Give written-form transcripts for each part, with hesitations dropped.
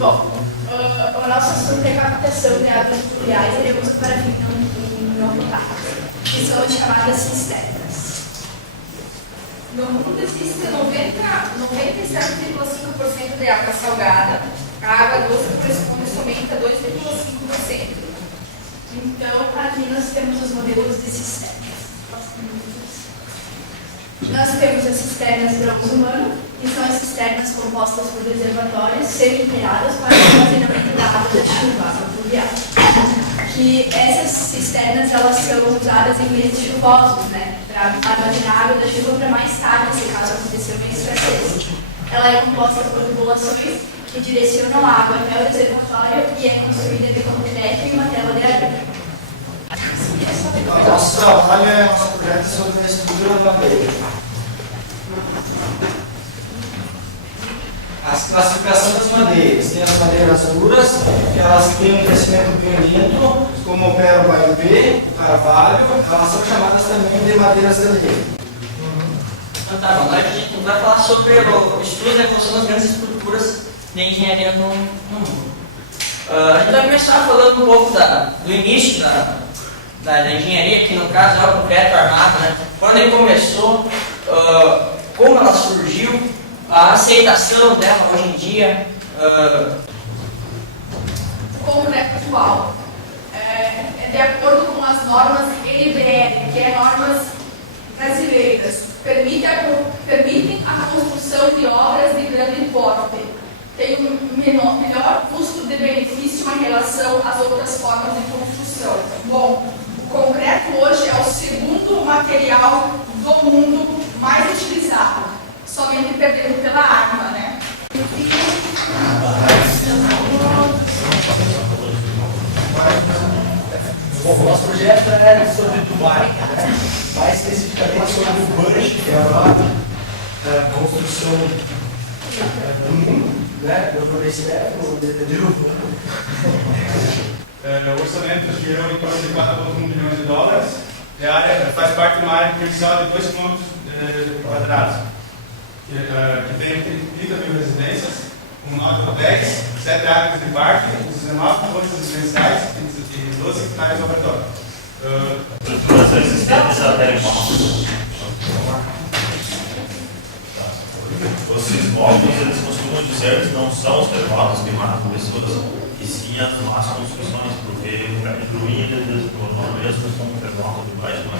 Bom, a nossa estrutura de captação de águas pluviais ele usa para fins não potáveis, que são as chamadas cisternas. No mundo existe 97,5% de água salgada. A água doce corresponde somente a 2,5%. Então, aqui nós temos os modelos de cisternas. Nós temos as cisternas para uso humano, que são as cisternas compostas por reservatórios semi-empilhados para o armazenamento da água da chuva, água pluvial. Que essas cisternas elas são usadas em meses chuvosos, né, para armazenar a água da chuva para mais tarde, se caso acontecer uma escassez. Ela é composta por tubulações que direcionam a água até o reservatório e é construída de concreto e uma tela de areia. Nosso trabalho é nosso projeto sobre a estrutura da madeira. As classificações das madeiras. Tem as madeiras duras, que elas têm um crescimento bem lento, como o PRB, o carvalho, elas são chamadas também de madeiras de lei. Então tá bom, agora a gente vai falar sobre o estudo da evolução das grandes estruturas de engenharia no mundo. A gente vai começar falando um pouco do início da engenharia, que no caso é o concreto armado, né? Quando ele começou, como ela surgiu, a aceitação dela hoje em dia. O concreto atual é de acordo com as normas NBR, que é normas brasileiras, permitem a construção de obras de grande porte. Tem um melhor custo de benefício em relação às outras formas de construção. Bom, o concreto hoje é o segundo material do mundo mais utilizado, somente perdendo pela água, né? Bom, o nosso projeto é sobre Dubai, né? Mais especificamente sobre o Burj, que é a construção do mundo, né? Do florescimento, O orçamento girou em torno de 4,1 milhões de dólares e a área faz parte de uma área comercial de 2 km quadrados, que tem 30 mil residências, 9 hotéis, 7 áreas de parque, 19 torres residenciais e 12 hectares ao redor. Estruturas existentes até os sismólogos, eles costumam dizer que não são os terremotos que matam pessoas, e sim as más construções, porque o caminho ruim eles não mesmo são um terremoto de baixo do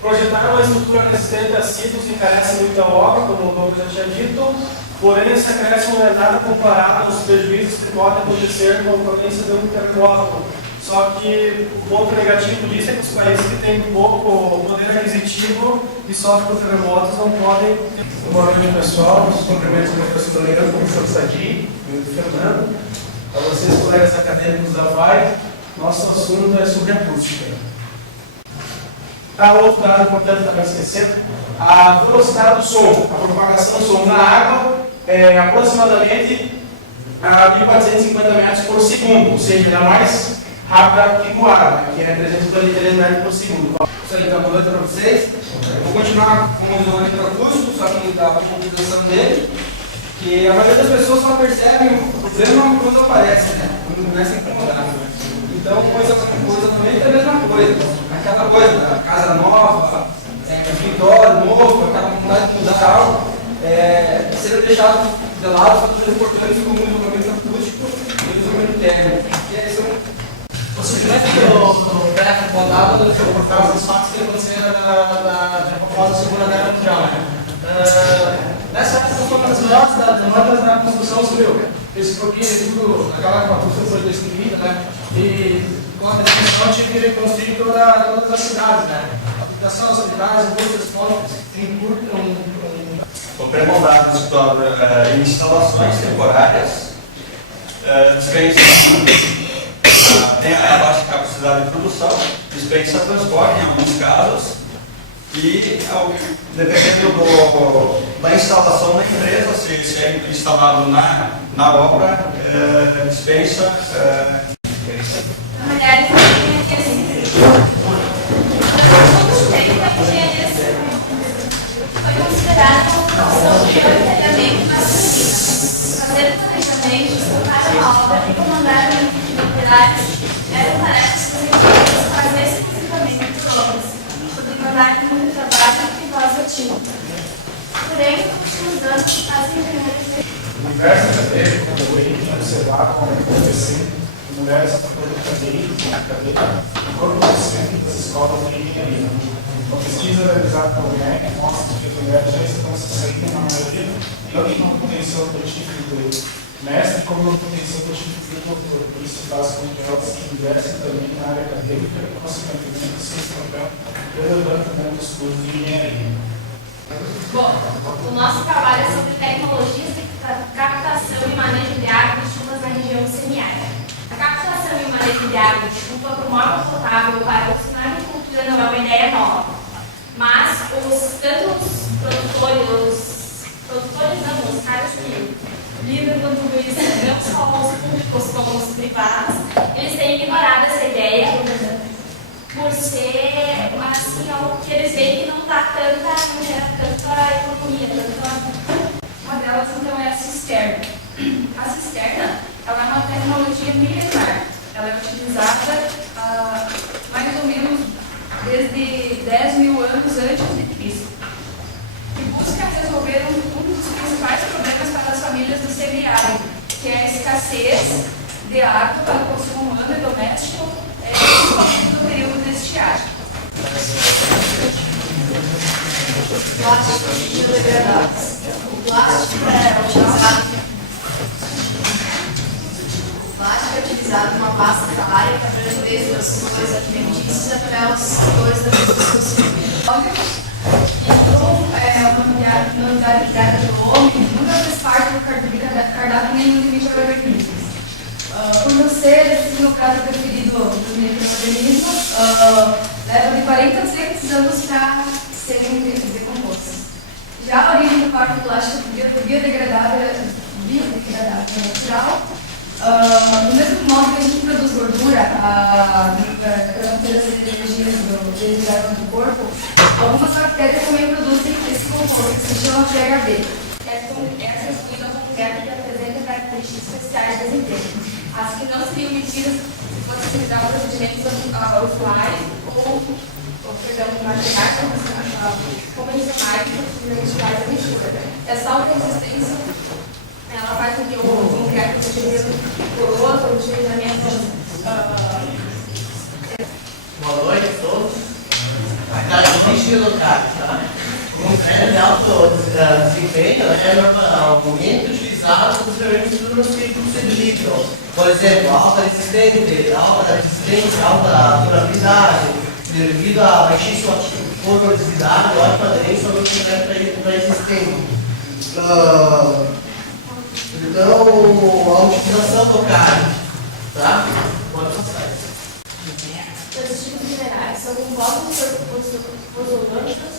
Projetar uma estrutura resistente a sismos encarece muita obra, como o Douglas já tinha dito, porém esse acréscimo não é nada comparado aos prejuízos que podem acontecer com a ocorrência de um terremoto. Só que o ponto negativo disso é que os países que têm pouco poder aquisitivo e sofrem por terremotos não podem. Boa noite, pessoal. Os cumprimentos do professor Leandro, professor Sadi e do Fernando. A vocês, colegas acadêmicos da VAI, nosso assunto é sobre acústica. Outro dado importante para não esquecer, a velocidade do som, a propagação do som na água é aproximadamente a 1.450 metros por segundo, ou seja, ela é mais rápida que o ar, que é 343 metros por segundo. Isso aí, então, boa noite para vocês. Eu vou continuar com o isolamento acústico, só que da utilização dele, que a maioria das pessoas só percebem o problema quando aparece, né? Quando começa a incomodar. Então, coisa também é a mesma coisa. Aquela coisa da casa nova, escritório novo, aquela vontade de mudar algo, ser deixado de lado fatores importantes como o isolamento acústico e o isolamento térmico. O surgimento do PF bondado foi por causa dos fatos que aconteceram após a Segunda Guerra Mundial. Nessa época foi uma das maiores demandas da construção civil. Isso porque aquela construção foi destruída, né? E com a destruição tinha que reconstruir todas as cidades, né? A aplicação das unidades, indústrias, fábricas, Foi pré-montado em instalações temporárias, tem a baixa capacidade de produção, dispensa transporte em alguns casos e, dependendo da instalação da empresa, se é instalado na obra, dispensa. Na verdade, foi considerado como função de prioritariamente obra e comandar uma equipe de operários eram tarefas que os engenheiros faziam exclusivamente por obras, sob mandar muito trabalho e perigosa tinta. Porém, nos últimos anos, as engenheiras... O universo acadêmico também tem observado como acontecendo em mulheres acadêmicas no corpo docente das escolas de engenharia. A pesquisa realizada pelo INEC mostra que as mulheres já estão se saindo, na maioria, tanto no potencial do título de mestre como no potencial do título de doutor. Por isso faz com que elas se ingressem também na área acadêmica e, consequentemente, se papel relevante dentro dos cursos de engenharia. Bom, o nosso trabalho é sobre tecnologias de captação e manejo de água de chuvas na região semiárida. A captação e o manejo de água de chuva para uma água potável para uso na agricultura não é uma ideia nova. Mas tanto os produtores não, os caras que lidam com tudo isso, não só os públicos como os privados, eles têm ignorado essa ideia por ser assim, algo que eles veem que não dá não gera tanta economia, uma delas então é a cisterna. A cisterna ela é uma tecnologia militar, ela é utilizada mais ou menos desde 10 mil anos antes de Cristo e busca resolver um dos principais problemas para as famílias do semiárido, que é a escassez de água para o consumo humano e doméstico, principalmente no período de estiagem. Plástico biodegradáveis. O plástico é utilizado numa pasta trabalho que abrange desde os setores alimentícios até os setores da produção. Uma unidade criada pelo homem nunca fez parte do cardápio nenhum limite ao organismo. Por não ser assim, o prato preferido do microorganismo, leva de 40 a 200 anos para serem decompostos. Já a origem do quarto plástico biodegradável natural, do mesmo modo que a gente produz gordura pelas energias do reserva do corpo, algumas bactérias também produzem esse composto que se chama GHB. Essa excluída concreta que apresenta características especiais das empresas, as que não seriam medidas se fosse utilizar procedimentos usuários ou materiais convencionais para procedimentos usuários da mistura. Essa alta resistência ela faz com que o concreto seja poroso ou seja menos. Boa noite a todos. Aquela existe lugar, tá? O concreto de alto desempenho é normalmente utilizado principalmente nos tipos de vidro. Por exemplo, alta resistência, alta durabilidade, devido à baixíssima porosidade, ótima aderência ao concreto pré-existente. Então, a utilização do carne, tá? Pode passar. Os tipos minerais são compostos posolânicos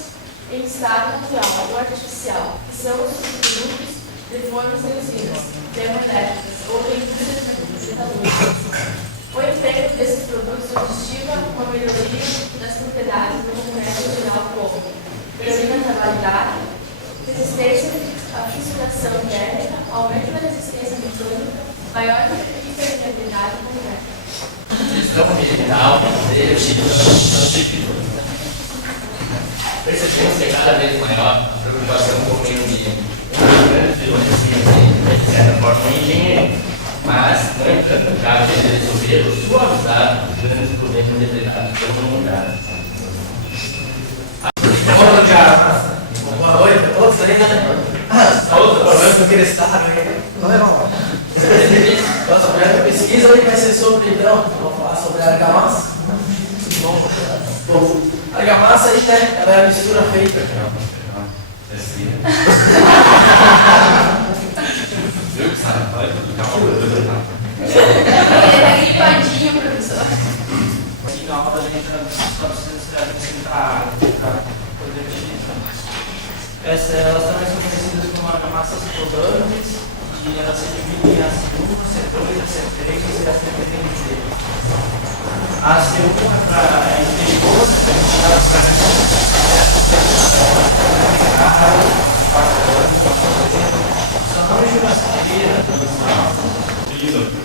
em estado natural ou artificial, que são os subprodutos de formas de usinas termoelétricas ou de indústrias metalúrgicas. O efeito desses produtos objetiva uma melhoria das propriedades do concreto original como melhoria da trabalhabilidade, resistência à fissuração térmica, aumento da resistência mecânica, maior impermeabilidade do concreto. Percebemos que é cada vez maior a preocupação com o meio ambiente. Grandes vilões de certa forma em engenharia, mas, no entanto, cabe resolver ou suavizar os grandes problemas decretados pela humanidade. Boa noite a todos aí, né? Outro problema que eu queria estar, né? Não é mal. Nossa primeira pesquisa hoje vai ser sobre, então, vamos falar sobre a argamassa. Bom, a argamassa aí, né? Ela é a mistura feita. Ele tá gripadinho, professor. Aqui na aula a gente está precisando acrescentar para poder utilizar. Elas também são conhecidas como argamassas rodantes e elas se dividem em AC1, AC2, AC3 e AC3. A AC1 é para interiores,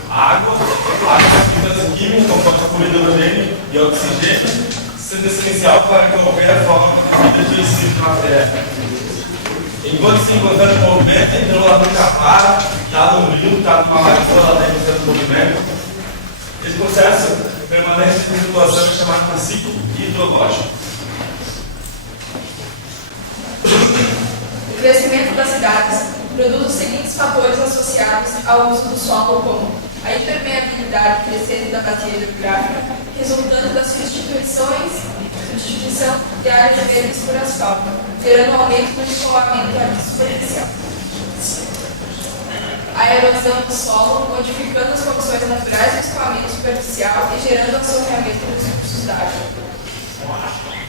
A água, substância química, composta por hidrogênio e oxigênio, sendo essencial para que ocorra a forma de vida de oxígeno na Terra. Enquanto se encontrando em movimento, então ela nunca para, está no rio, está numa lagoa, lá dentro do movimento. Esse processo permanece em circulação é chamado de ciclo hidrológico. O crescimento das cidades produz os seguintes fatores associados ao uso do solo, como a impermeabilidade crescente da bacia geográfica, resultante da substituição de áreas verdes por asfalto, gerando aumento no escoamento superficial. A erosão do solo, modificando as condições naturais do escoamento superficial e gerando assoreamento dos cursos d'água.